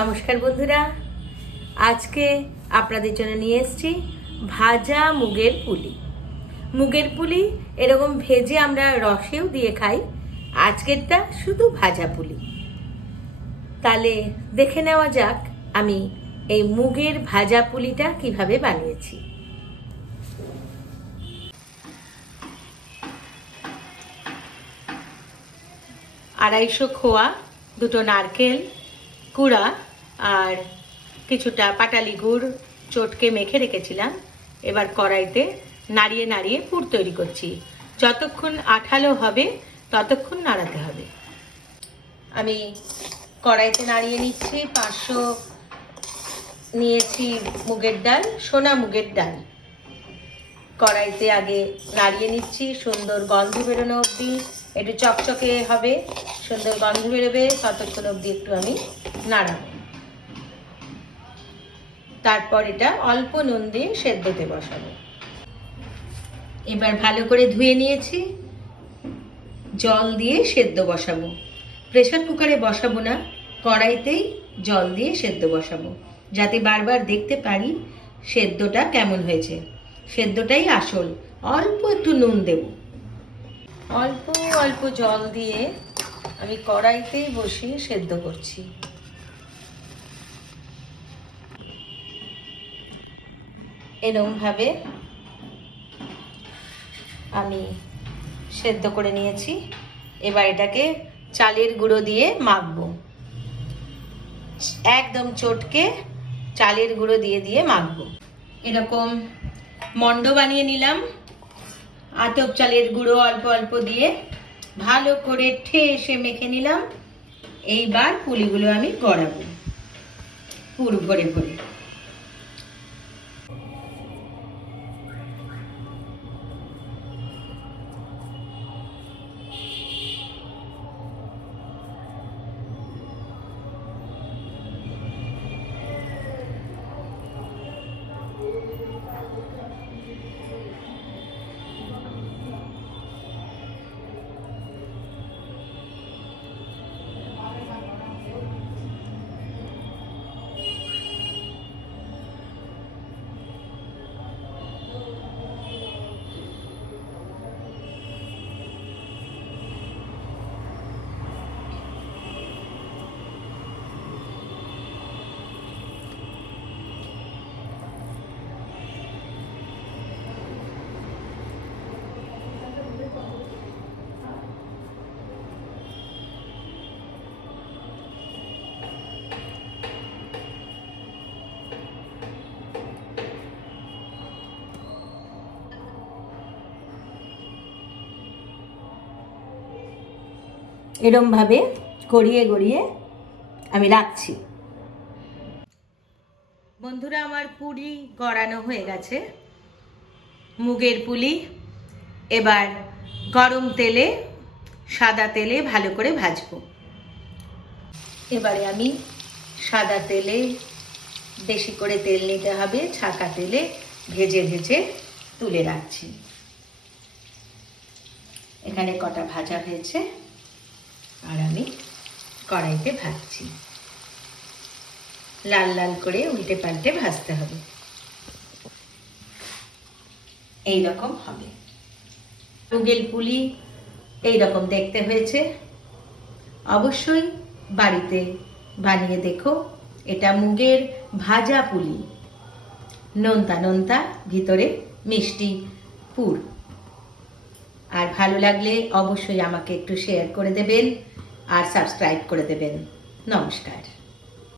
নমস্কার বন্ধুরা। আজকে আপনাদের জন্য নিয়ে এসেছি ভাজা মুগের পুলি। মুগের পুলি এরকম ভেজে আমরা রসেও দিয়ে খাই, আজকেরটা শুধু ভাজা পুলি। তাহলে দেখে নেওয়া যাক আমি এই মুগের ভাজা পুলিটা কীভাবে বানিয়েছি। আড়াইশো খোয়া, দুটো নারকেল কুড়া আর কিছুটা পাটালি গুড় চটকে মেখে রেখেছিলাম। এবার কড়াইতে নাড়িয়ে নাড়িয়ে পুর তৈরি করছি। যতক্ষণ আঠালো হবে, ততক্ষণ নাড়াতে হবে। আমি কড়াইতে নাড়িয়ে নিচ্ছি। পাঁচশো নিয়েছি মুগের ডাল, সোনা মুগের ডাল। কড়াইতে আগে নাড়িয়ে নিচ্ছি। সুন্দর গন্ধ বেরোনো অবধি একটু চকচকে হবে। সুন্দর গন্ধ বেরোবে, ততক্ষণ অবধি একটু আমি নাড়াবো তারপর এটা অল্প নুন দিয়ে সেদ্ধতে বসাবো। এবার ভালো করে ধুয়ে নিয়েছি। জল দিয়ে সেদ্ধ বসাবো। প্রেসার কুকারে বসাবো না, কড়াইতেই জল দিয়ে সেদ্ধ বসাবো। যাতে বারবার দেখতে পারি সেদ্ধটা কেমন হয়েছে। সেদ্ধটাই আসল, অল্প একটু নুন দেব। অল্প অল্প জল দিয়ে আমি কড়াইতেই বসিয়ে সেদ্ধ করছি। এরমভাবে আমি সেদ্ধ করে নিয়েছি। এবার এটাকে চালের গুঁড়ো দিয়ে মাখব। একদম চটকে চালের গুঁড়ো দিয়ে দিয়ে মাখব। এরকম মন্ড বানিয়ে নিলাম। আতপ চালের গুঁড়ো অল্প অল্প দিয়ে ভালো করে ঠেসে মেখে নিলাম। এইবার পুলিগুলো আমি গড়াবো। পুর ভরে ভরে। এরমভাবে গড়িয়ে গড়িয়ে আমি রাখছি। বন্ধুরা, আমার পুরি গড়ানো হয়ে গেছে। মুগের পুলি, এবার গরম তেলে, সাদা তেলে ভালো করে ভাজবো। এবারে আমি সাদা তেলে বেশি করে তেল নিতে হবে, ছাকা তেলে ভেজে ভেজে তুলে রাখছি। এখানে কটা ভাজা হয়েছে। আর আমি কড়াইতে ভাজছি। লাল লাল করে উল্টে পাল্টে ভাজতে হবে। এই রকম হবে। মুগের পুলি এই রকম দেখতে হয়েছে। অবশ্যই বাড়িতে বানিয়ে দেখো। এটা মুগের ভাজা পুলি। নোনতা নোনতা, ভিতরে মিষ্টি পুর। আর ভালো লাগলে অবশ্যই আমাকে একটু শেয়ার করে দেবেন। আর সাবস্ক্রাইব করে দেবেন। নমস্কার।